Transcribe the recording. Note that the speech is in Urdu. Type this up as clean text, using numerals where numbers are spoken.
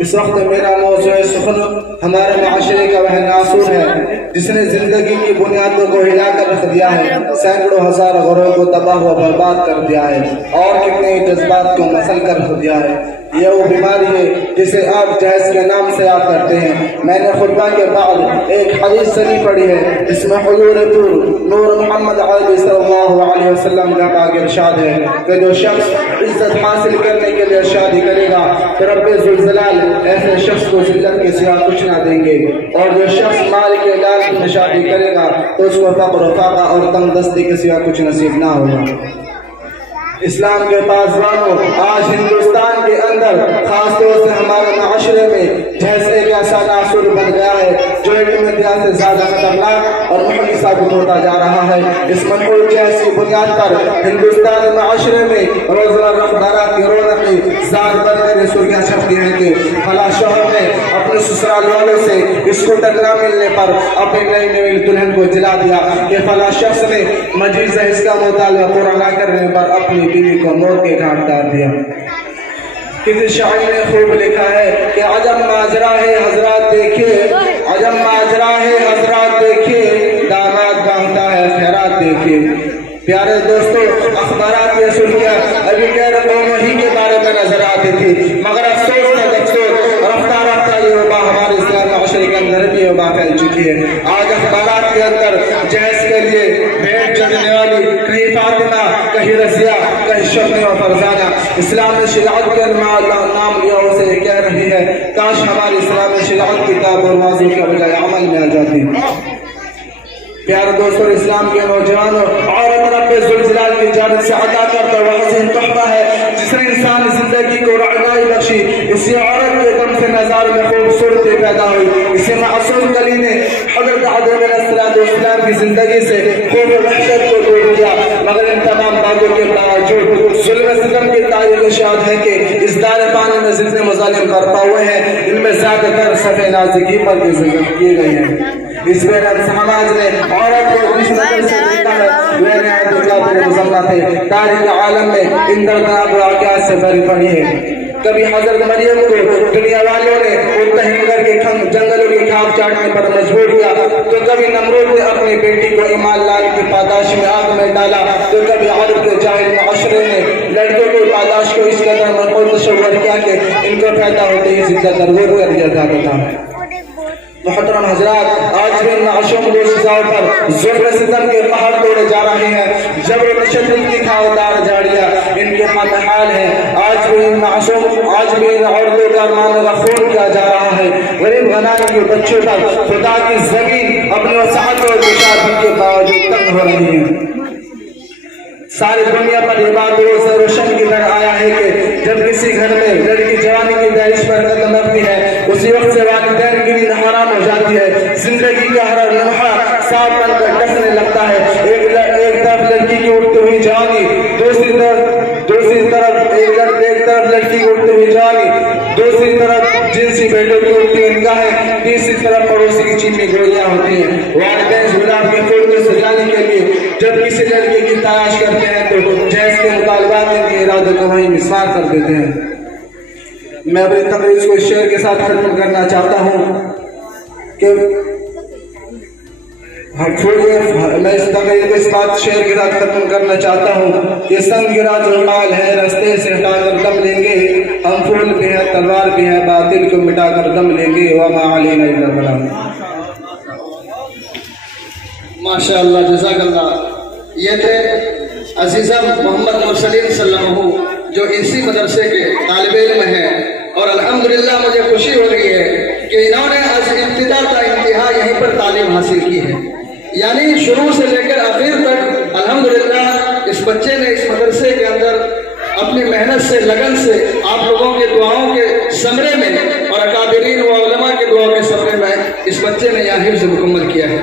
اس وقت میرا موضوع سخن ہمارے معاشرے کا وہ ناصور ہے جس نے زندگی کی بنیادوں کو ہلا کر رکھ دیا ہے، سینکڑوں ہزار گھروں کو تباہ و برباد کر دیا ہے اور کتنے جذبات کو مسل کر رکھ دیا ہے۔ یہ وہ بیماری ہے جسے آپ جہیز کے نام سے یاد کرتے ہیں۔ میں نے خطبہ کے بعد ایک حدیث شریف پڑھی ہے جس میں حضور نور محمد عربی صلی اللہ علیہ وسلم کا پاک ارشاد ہے کہ جو شخص عزت حاصل کرنے کے لیے شادی کرے گا تو رب ذوالجلال ایسے شخص کو ذلت کے سوا کچھ نہ دیں گے، اور جو شخص مال کے لالچ میں شادی کرے گا تو اس کو فقر و فاقہ اور تنگ دستی کے سوا کچھ نصیب نہ ہوگا۔ اسلام کے پاسبانوں، آج ہندوستان کے اندر خاص طور سے ہمارے معاشرے میں جہیز ایک ایسا ناصور بن گیا ہے جو ایک انتہا سے زیادہ خطرناک اور محرم ثابت ہوتا جا رہا ہے۔ اس منحوس جہیز کی بنیاد پر ہندوستانی معاشرے میں روزانہ رفتارات کی رونقیں زاد بن کر سرخیاں چھپتی ہیں کہ فلاں شوہر نے اپنے سسرال والوں سے اسکوٹر نہ ملنے پر اپنی نئی نئی دلہن کو جلا دیا، کہ فلاں شخص نے مجیز جہیز کا مطالبہ پورا نہ کرنے پر اپنی بیوی کو موت کے گھاٹ اتار دیا۔ کسی شاعر نے خوب لکھا ہے کہ عجب ماجرا ہے حضرات دیکھیے، عجب ماجرا ہے حضرات دیکھیے، داماد باندھتا ہے خیرات دیکھیے۔ پیارے دوستو، اخبارات میں سرخیاں ابھی غیر قوموں ہی کے بارے میں نظر آتی تھی، مگر افسوس تک افسوس رفتہ رفتہ یہ وبا ہمارے اسلام معاشرے کے اندر بھی وبا پھیل چکی ہے۔ آج اخبارات کے اندر جہیز کے لیے بھیٹ چڑھنے والی کہیں فاطمہ، کہیں رضیہ، کہیں شبنم و فرزانہ، اسلام میں شریعت کے نام لیا اسے کہہ رہی ہے، کاش ہماری اسلام میں شریعت کتاب اور واضح کے بجائے عمل میں آ جاتی۔ پیارے دوستوں، اسلام کے نوجوانوں، عورت رب ذوالجلال کی جانب سے عطا کرتا ہوا عظیم تحفہ ہے جس نے انسان زندگی کو رعنائی بخشی۔ اسی عورت کے دم سے نظار میں خوبصورتی پیدا ہوئی، اسی معصوم کلی نے حضرت آدم علیہ السلام کی زندگی سے خوف و وحشت کو دور کیا، مگر ان تمام باتوں کے باوجود ظلم ستم کی تاریخ شاہد ہے کہ اس دار پانے میں جتنے مظالم برپا ہوئے ہیں ان میں زیادہ تر صفحہ نازکی پر ظلم کیے گئے ہیں۔ اس بے رحم سماج نے عورت کو جس نظر سے دیکھا ہے وہ نہایت قابل مذمت ہے۔ تاریخ عالم میں ان دردناک واقعات سے بھری پڑی ہے۔ کبھی حضرت مریم کو دنیا والوں نے مرتہن کر کے جنگلوں کی کھاپ چاٹنے پر مجبور کیا، تو کبھی نمرود نے اپنی بیٹی کو ایمان لانے کی پاداش میں آگ میں ڈالا، تو کبھی عرب کے جاہل معاشرے نے لڑکوں کی پاداش کو اس قدر منحوس تصور کیا کہ ان کو پیدا ہوتے ہی زندہ ترغور کر دیا جاتا تھا۔ محترم حضرات، آج بھی ان معصوم دوستوں پر ظلم ستم کے پہاڑ توڑے جا رہے ہیں، جبر و تشدد کی کھاودار جھاڑیاں ان کے حال ہیں۔ آج بھی ان عورتوں کا مانو کا خون کیا جا رہا ہے۔ غریب گھرانے کے بچوں پر خدا کی زمین اپنے وسعت اور بشارت کے باوجود تنگ ہو رہی ہے۔ ساری دنیا پر یہ بات روز روشن کی طرح آیا ہے کہ جب کسی گھر میں لڑکی جوانی کی دہلیز پر قدم رکھتی ہے اسی وقت سے والدین کی نیند حرام ہو جاتی ہے، زندگی کا ہر لمحہ سانپ بن کر ڈسنے لگتا ہے۔ ایک طرف لڑکی کی اٹھتی ہوئی جوانی، دوسری طرف لڑکی کی اٹھتی ہوئی جوانی، دوسری طرف جنسی بیٹوں کی اٹھتی ہوئی نگاہیں، تیسری طرف پڑوسی کی چینی گولیاں ہوتی ہیں۔ والدین گلاب کے پھول کو سجانے کے لیے جب کسی لڑکی کی تلاش کرتے ہیں تو جہیز کے مطالبات ان کے ارادے کو وہیں مسمار کر دیتے ہیں۔ میں اپنی تقریر کو اس شعر کے ساتھ ختم کرنا چاہتا ہوں کہ میں اس تقریر کو اس بات شعر کے ساتھ ختم کرنا چاہتا ہوں کہ سنگ گرا جو مال ہے رستے سے ہٹا کر دم لیں گے، ہم پھول بھی ہیں تلوار بھی ہیں، باطل کو مٹا کر دم لیں گے، وما علینا الا البلاغ۔ ماشاءاللہ، جزاک اللہ۔ یہ تھے عزیزم محمد مرسلین صلی اللہ علیہ وسلم جو اسی مدرسے کے طالب علم ہیں، اور الحمدللہ مجھے خوشی ہو رہی ہے کہ انہوں نے از ابتدا تا انتہا یہیں پر تعلیم حاصل کی ہے، یعنی شروع سے لے کر آخر تک الحمدللہ اس بچے نے اس مدرسے کے اندر اپنی محنت سے، لگن سے، آپ لوگوں کے دعاؤں کے ثمرے میں اور اکابرین و علماء کے دعاؤں کے ثمرے میں اس بچے نے یہاں حفظ مکمل کیا ہے۔